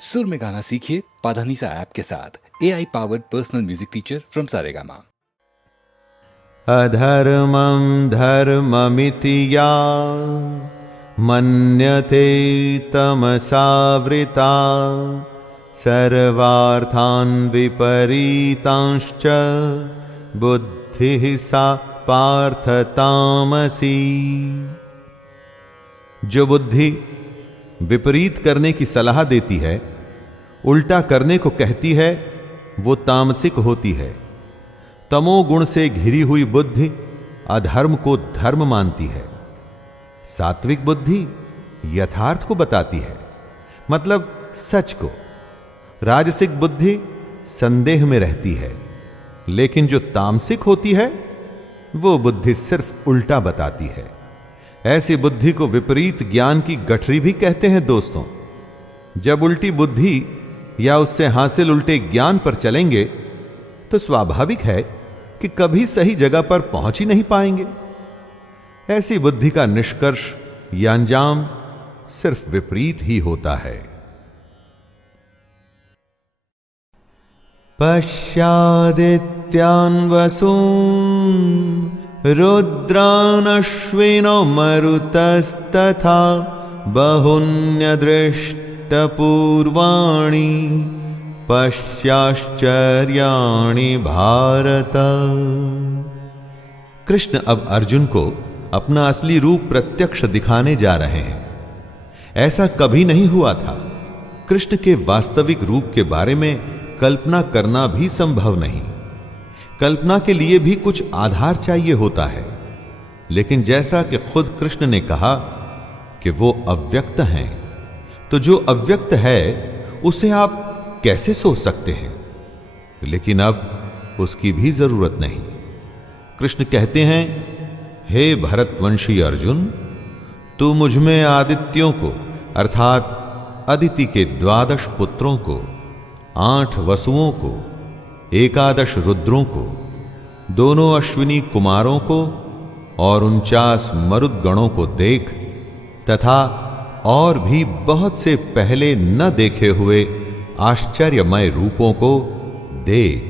सुर में गाना सीखिए पाधानीसा ऐप के साथ। AI powered personal music teacher from Saregama. अधर्मं धर्ममिति या मन्यते तमसावृता सर्वार्थान् विपरीतांश्च बुद्धिः सा पार्थ तामसी। जो बुद्धि विपरीत करने की सलाह देती है, उल्टा करने को कहती है, वो तामसिक होती है। तमोगुण से घिरी हुई बुद्धि अधर्म को धर्म मानती है। सात्विक बुद्धि यथार्थ को बताती है, मतलब सच को। राजसिक बुद्धि संदेह में रहती है, लेकिन जो तामसिक होती है वो बुद्धि सिर्फ उल्टा बताती है। ऐसी बुद्धि को विपरीत ज्ञान की गठरी भी कहते हैं दोस्तों। जब उल्टी बुद्धि या उससे हासिल उल्टे ज्ञान पर चलेंगे तो स्वाभाविक है कि कभी सही जगह पर पहुंच ही नहीं पाएंगे। ऐसी बुद्धि का निष्कर्ष या अंजाम सिर्फ विपरीत ही होता है। पश्यादित्यान् वसून् रुद्रानश्विनो मरुतस्तथा बहुन्यदृष्टपूर्वाणि पश्याश्चर्याणि भारत। कृष्ण अब अर्जुन को अपना असली रूप प्रत्यक्ष दिखाने जा रहे हैं। ऐसा कभी नहीं हुआ था। कृष्ण के वास्तविक रूप के बारे में कल्पना करना भी संभव नहीं। कल्पना के लिए भी कुछ आधार चाहिए होता है, लेकिन जैसा कि खुद कृष्ण ने कहा कि वो अव्यक्त हैं, तो जो अव्यक्त है उसे आप कैसे सोच सकते हैं? लेकिन अब उसकी भी जरूरत नहीं। कृष्ण कहते हैं, हे भरतवंशी अर्जुन, तू मुझमें आदित्यों को अर्थात अदिति के 12 पुत्रों को, 8 वसुओं को, 11 रुद्रों को, दोनों अश्विनी कुमारों को और 49 मरुदगणों को देख, तथा और भी बहुत से पहले न देखे हुए आश्चर्यमय रूपों को देख।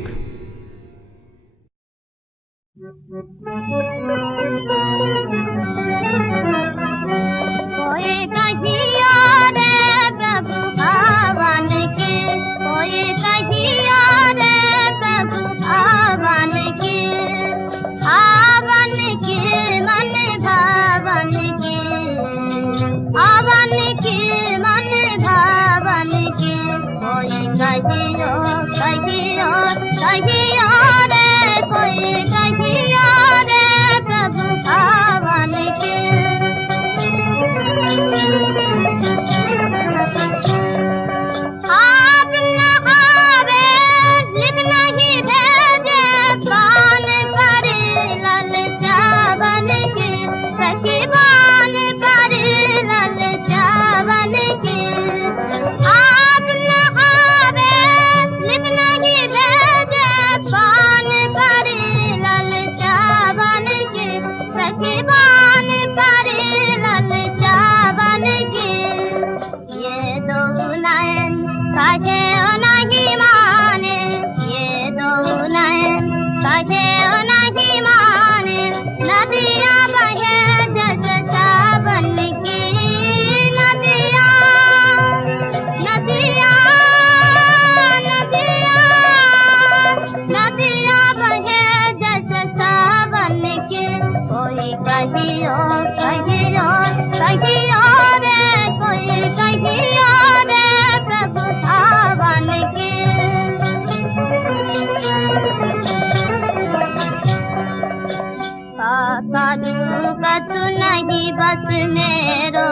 नहीं बस मेरो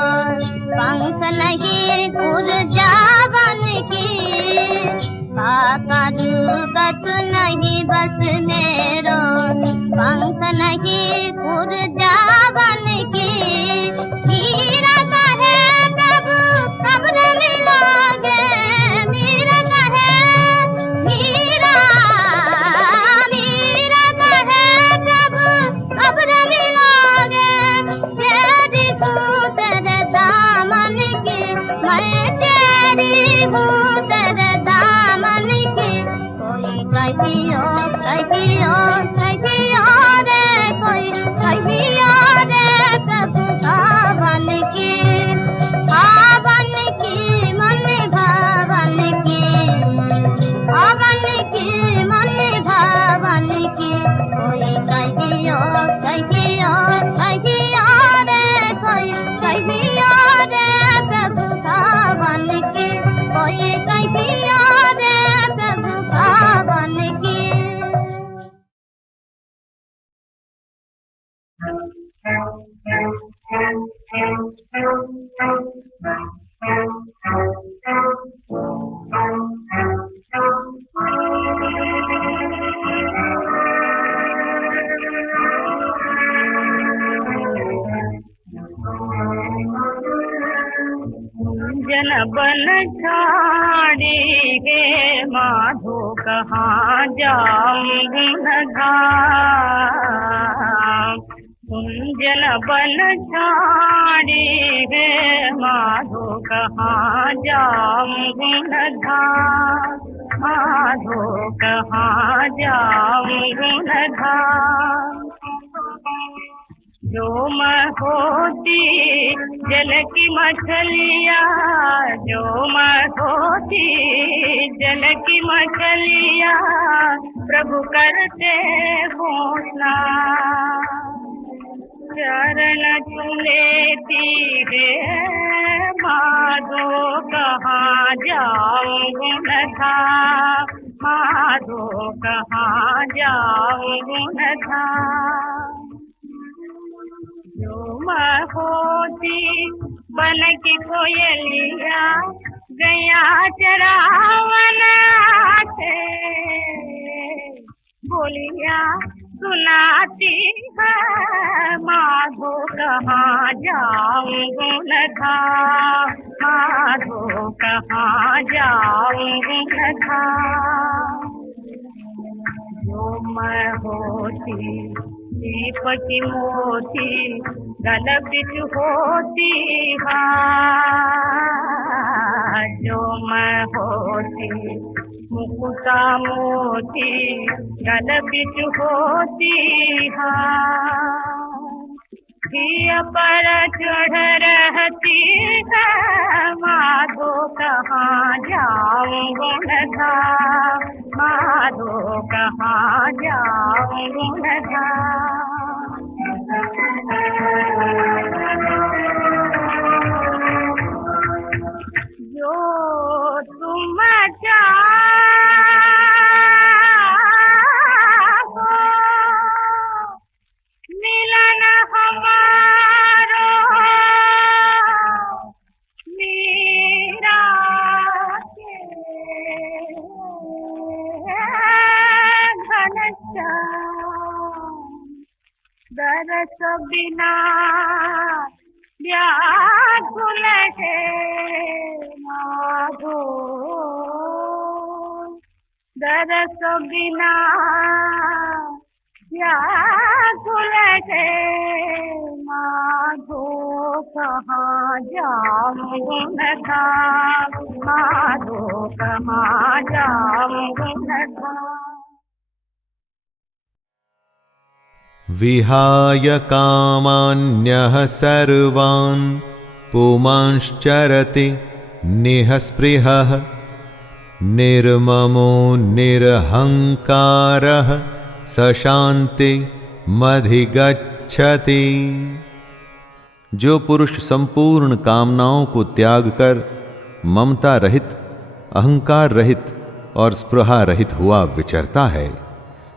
पंख नहीं ऊर्जा बन की, कछु नहीं बस मेरो पंख नहीं ऊर्जा बन की। मीरा कहे प्रभु कब मिलोगे, मीरा कहे मीरा कहे प्रभु कब मिलोगे। तेरी तेरे दामन की मैं तेरी हूँ छाड़ी गे माधो कहाँ जाऊं गुणधाम। कुंजन बन छाड़ी गे माधो कहाँ जाऊं गुणधाम। माधो कहाँ जाऊं गुणधाम। जो मैं होती जल की मछलिया, जो मैं होती जल की मछलिया, प्रभु करते घोषणा। चरण छू लेती है माधो कहाँ जाऊं गुणधाम। माधो कहाँ जाऊं गुणधाम। जो मैं होती बन की कोयलिया, गया चरावन आते, बोलिया सुनाती है माधो कहाँ जाऊं गुणधाम। माधो कहाँ जाऊं गुणधाम। जो मैं होती दीप की मोती, गल बिच होती हाँ। जो मैं होती मुकुटा मोती, गल बिच होती हाँ। सिया पर चढ़ रहती है माधो कहाँ जाऊं गुणधाम। माधो कहाँ जाऊं गुणधाम। जो तुम चाहो मिलन हमारो मीरा के घनश्याम। दरस बिना व्याकुल है माधो, दरस बिना व्याकुल है माधो कहाँ जाऊं गुणधाम। माधो कहाँ जाऊं गुणधाम। विहाय कामान्यः सर्वान् पुमांश्चरति निःस्पृहः निर्ममो निरहंकारः सशान्ति मधिगच्छति। जो पुरुष संपूर्ण कामनाओं को त्याग कर ममता रहित, अहंकार रहित और स्पृहा रहित हुआ विचरता है,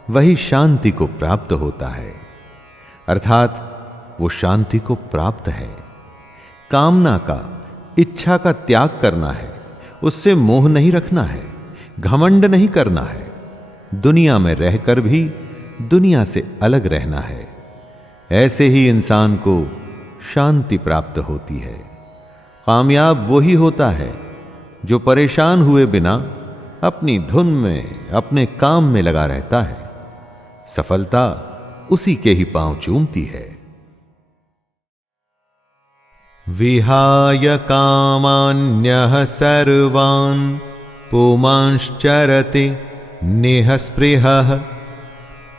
वही शांति को प्राप्त होता है। अर्थात वो शांति को प्राप्त है। कामना का, इच्छा का त्याग करना है, उससे मोह नहीं रखना है, घमंड नहीं करना है, दुनिया में रहकर भी दुनिया से अलग रहना है। ऐसे ही इंसान को शांति प्राप्त होती है। कामयाब वही होता है जो परेशान हुए बिना अपनी धुन में, अपने काम में लगा रहता है। सफलता उसी के ही पांव चूमती है। विहाय कामान्यः सर्वान् पुमांश्चरति निःस्पृहः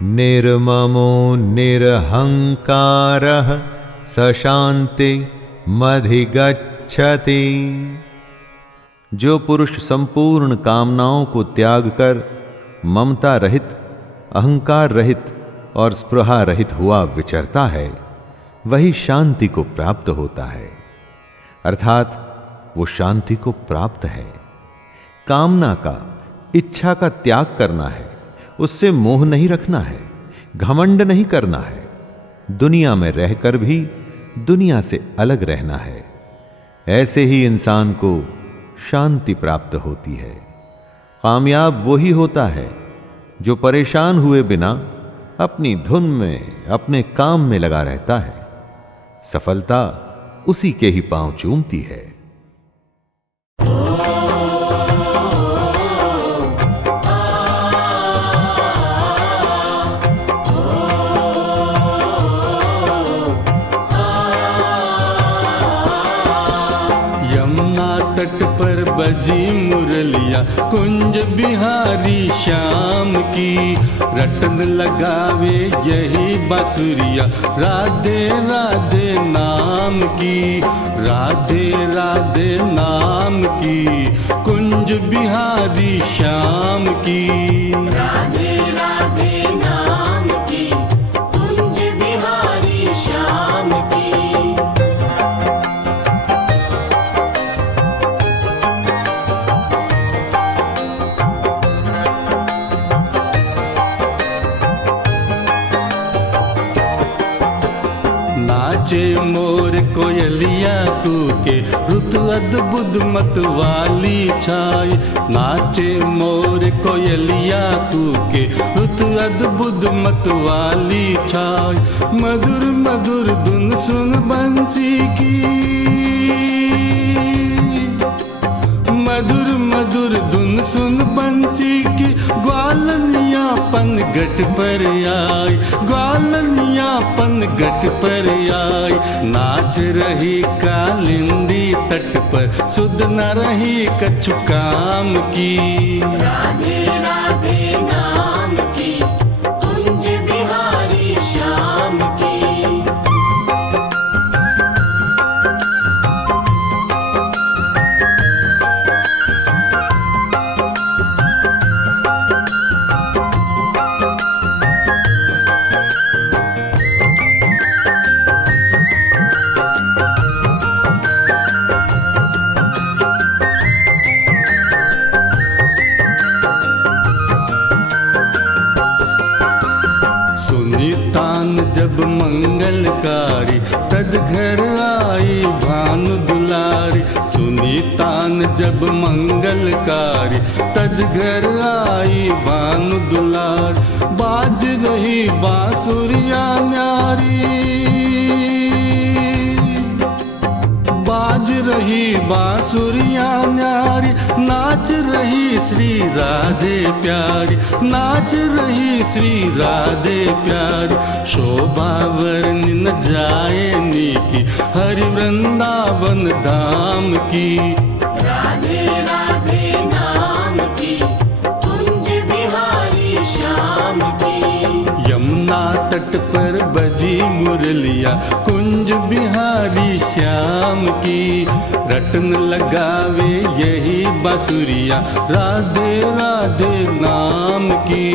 निर्ममो निरहंकारः सशान्ति मधिगच्छति। जो पुरुष संपूर्ण कामनाओं को त्याग कर ममता रहित, अहंकार रहित और स्पृहा रहित हुआ विचरता है, वही शांति को प्राप्त होता है। अर्थात वो शांति को प्राप्त है। कामना का, इच्छा का त्याग करना है, उससे मोह नहीं रखना है, घमंड नहीं करना है, दुनिया में रहकर भी दुनिया से अलग रहना है। ऐसे ही इंसान को शांति प्राप्त होती है। कामयाब वही होता है जो परेशान हुए बिना अपनी धुन में, अपने काम में लगा रहता है। सफलता उसी के ही पांव चूमती है। मुरलिया कुंज बिहारी श्याम की। रटन लगावे यही बांसुरिया राधे राधे नाम की, राधे राधे नाम की, कुंज बिहारी श्याम की। राधे राधे नाम की, कुंज बिहारी श्याम की। नाचे मोर कोयलिया तूके रुत अद्भुत मत वाली छाई। नाचे मोर कोयलिया तूके रुत अद्भुत मत वाली छाई। मधुर मधुर धुन सुन बंसी की, मधुर मधुर धुन सुन बंसी की। ग्वालनिया पन गट पर आई, ग्वालनिया पन गट पर आई। नाच रही कालिंदी तट पर सुध न रही कछु काम की। राधे राधे नाम की, कुंज बिहारी श्याम की। सुनीतान जब मंगलकारी तज घर आई भानु दुलारी। सुनीतान जब मंगलकारी तज घर आई भानु दुलारी। बाज रही बांसुरिया न्यारी, बाज रही बांसुरिया न्यारी। नाच रही श्री राधे प्यारी, नाच रही श्री राधे प्यारी। शोभा वर्णि न जाए नीकी हरि वृंदावन धाम की। राधे राधे नाम की, कुंज बिहारी श्याम की। यमुना तट पर बजी मुरलिया कुंज बिहारी श्याम की। रटन लगावे यही बांसुरिया राधे राधे नाम की,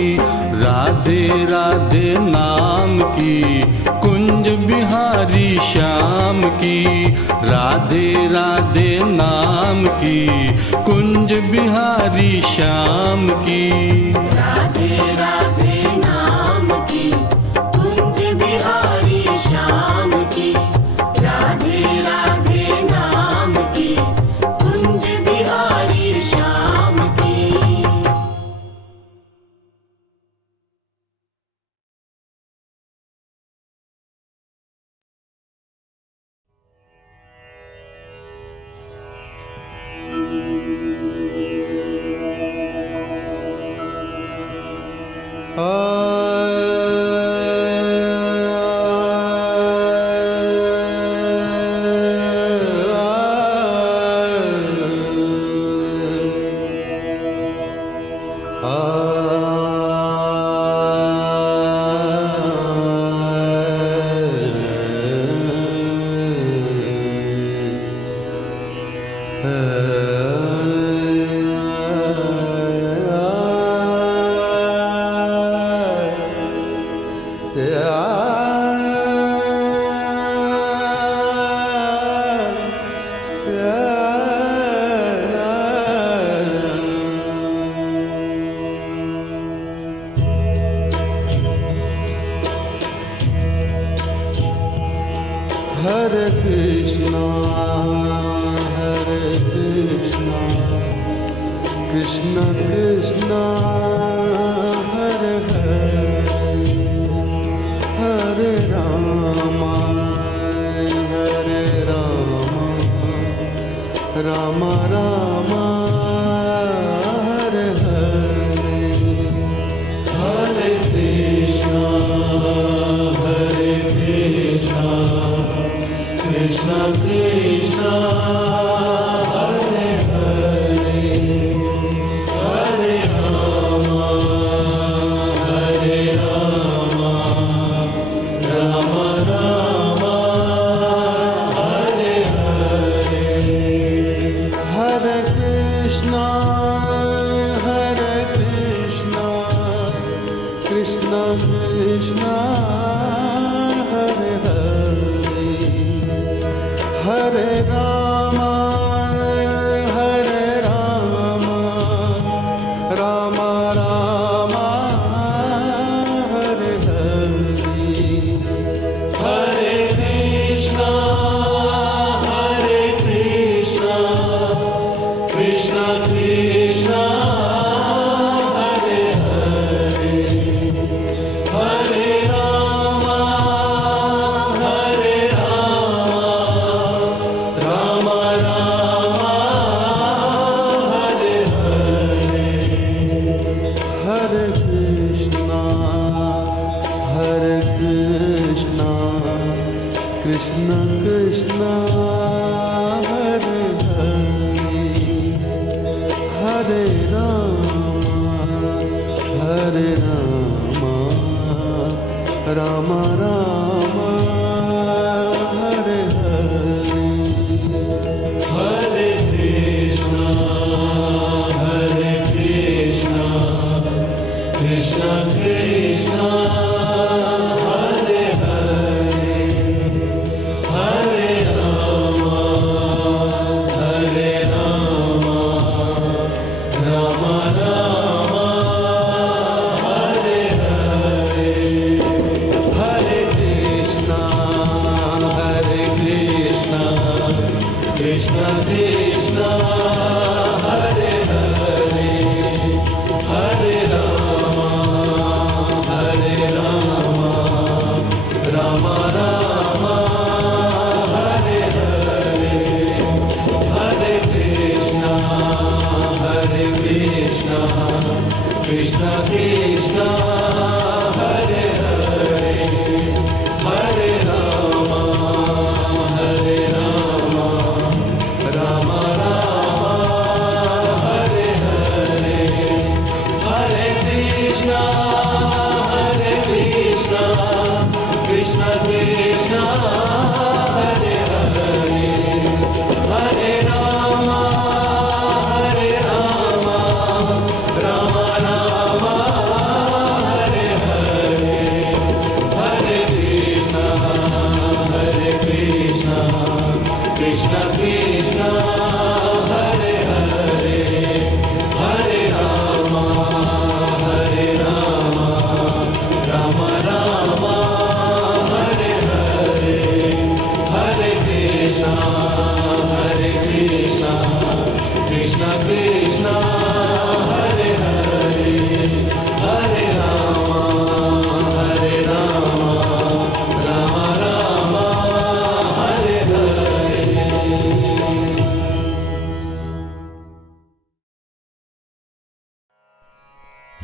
राधे राधे नाम की, कुंज बिहारी श्याम की। राधे राधे नाम की, कुंज बिहारी श्याम की। राधे राधे नाम की, कुंज बिहारी श्याम की। राधे राधे नाम की, कुंज बिहारी श्याम की। Hare Krishna, Hare Krishna, Krishna Krishna, Hare Hare, Hare Rama, Hare Rama, Rama Rama, Hare Hare, Hare Krishna, Hare Krishna, Krishna Krishna, Hare Hare,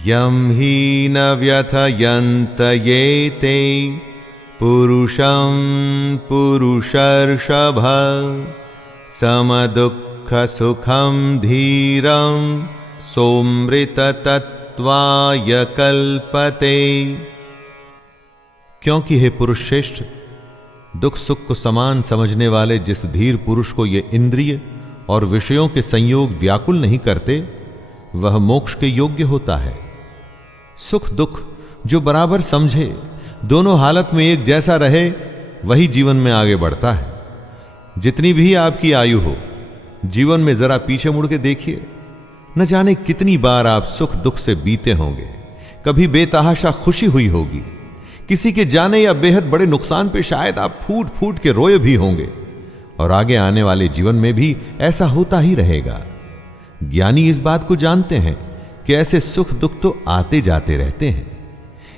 यं हि न व्यथयन्त ये ते पुरुषं पुरुषर्षभ समदुःखसुखं धीरं सोमृततत्त्वाय कल्पते। क्योंकि हे पुरुष श्रेष्ठ, दुख सुख को समान समझने वाले जिस धीर पुरुष को ये इंद्रिय और विषयों के संयोग व्याकुल नहीं करते, वह मोक्ष के योग्य होता है। सुख दुख जो बराबर समझे, दोनों हालत में एक जैसा रहे, वही जीवन में आगे बढ़ता है। जितनी भी आपकी आयु हो, जीवन में जरा पीछे मुड़ के देखिए, न जाने कितनी बार आप सुख दुख से बीते होंगे। कभी बेतहाशा खुशी हुई होगी, किसी के जाने या बेहद बड़े नुकसान पे शायद आप फूट फूट के रोए भी होंगे, और आगे आने वाले जीवन में भी ऐसा होता ही रहेगा। ज्ञानी इस बात को जानते हैं कि ऐसे सुख दुख तो आते जाते रहते हैं,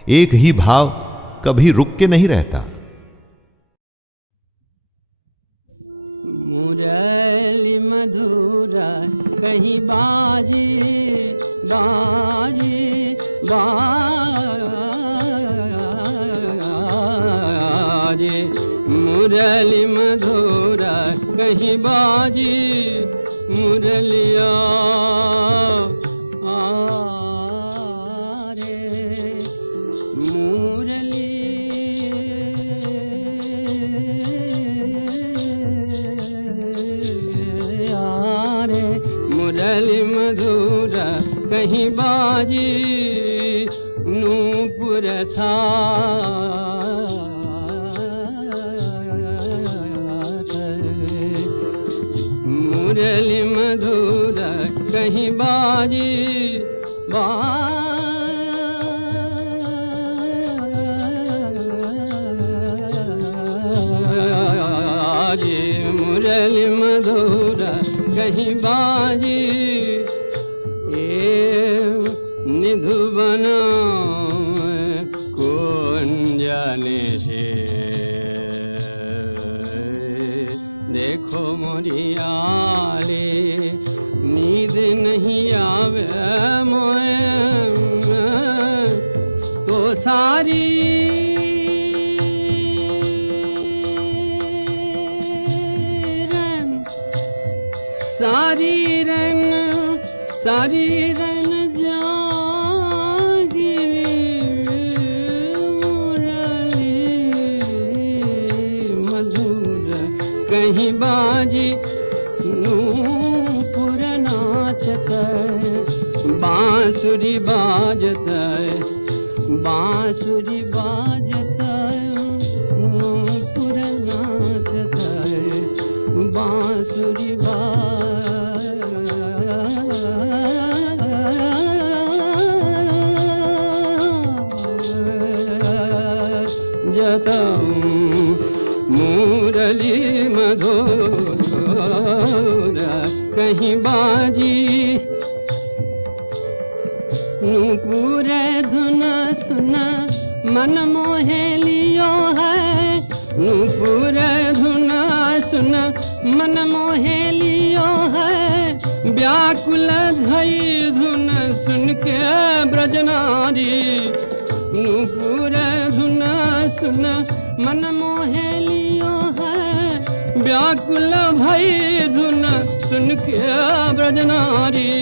एक ही भाव कभी रुक के नहीं रहता। मुरली मधुरा कहीं बाजी बाजी बाजे, मुरली मधुरा कहीं बाजी मुरलिया रे मुरली रे मुरली मधुरा कहीं बाजी नूपुर सा मुरली मधुरा कहीं बाजी बाजी, मुरली मधुरा कहीं बाजी निधुवन कुंजन से देखो मोरियाले नींद नहीं आवे मोए तो सारी सारी रन जागी मुरली मधुरा कहीं बाजी नूपुर नाचत बांसुरी बाजत बांसुरी बाजत नूपुर नाचत बांसुरी मुरली मधुरा कहीं बाजी नूपुर धुन सुन मन मोहे लियो है नूपुर धुन सुन मन मोहे लियो है व्याकुल धई धुन सुन के ब्रजनारी नूपुर धुन सुन मन मोहे लियो है व्याकुल भई धुन सुन के ब्रजनारी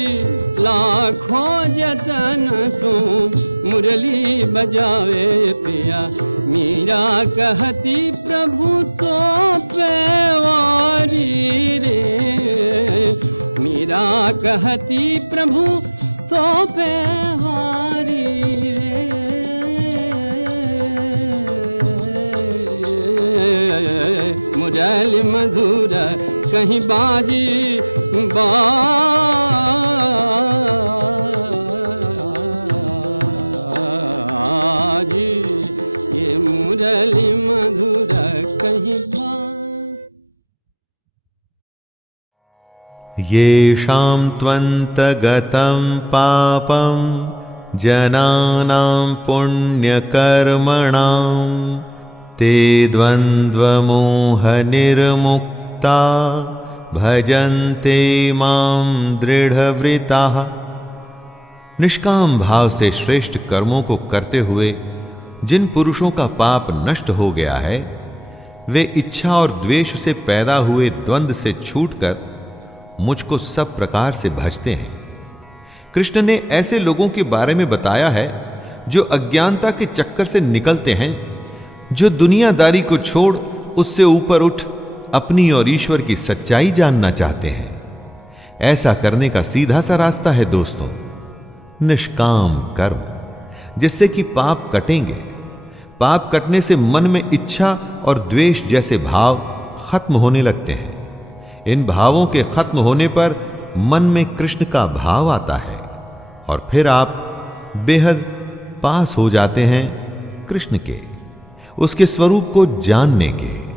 लाखों जतन सो मुरली बजावे पिया मीरा कहती प्रभु तो पेवारी रे मीरा कहती प्रभु तो पेवारी मुरली मधुरा कहीं बाजी बाजी ये मुरली मधुरा कहीं येषां त्वन्तगतं पापं जनानां पुण्यकर्मणां ते द्वन्द्वमोहनिर्मुक्ता भजन्ते मां दृढव्रताः। निष्काम भाव से श्रेष्ठ कर्मों को करते हुए जिन पुरुषों का पाप नष्ट हो गया है, वे इच्छा और द्वेष से पैदा हुए द्वंद्व से छूटकर मुझको सब प्रकार से भजते हैं। कृष्ण ने ऐसे लोगों के बारे में बताया है जो अज्ञानता के चक्कर से निकलते हैं, जो दुनियादारी को छोड़ उससे ऊपर उठ अपनी और ईश्वर की सच्चाई जानना चाहते हैं। ऐसा करने का सीधा सा रास्ता है दोस्तों, निष्काम कर्म, जिससे कि पाप कटेंगे। पाप कटने से मन में इच्छा और द्वेष जैसे भाव खत्म होने लगते हैं। इन भावों के खत्म होने पर मन में कृष्ण का भाव आता है और फिर आप बेहद पास हो जाते हैं कृष्ण के, उसके स्वरूप को जानने के।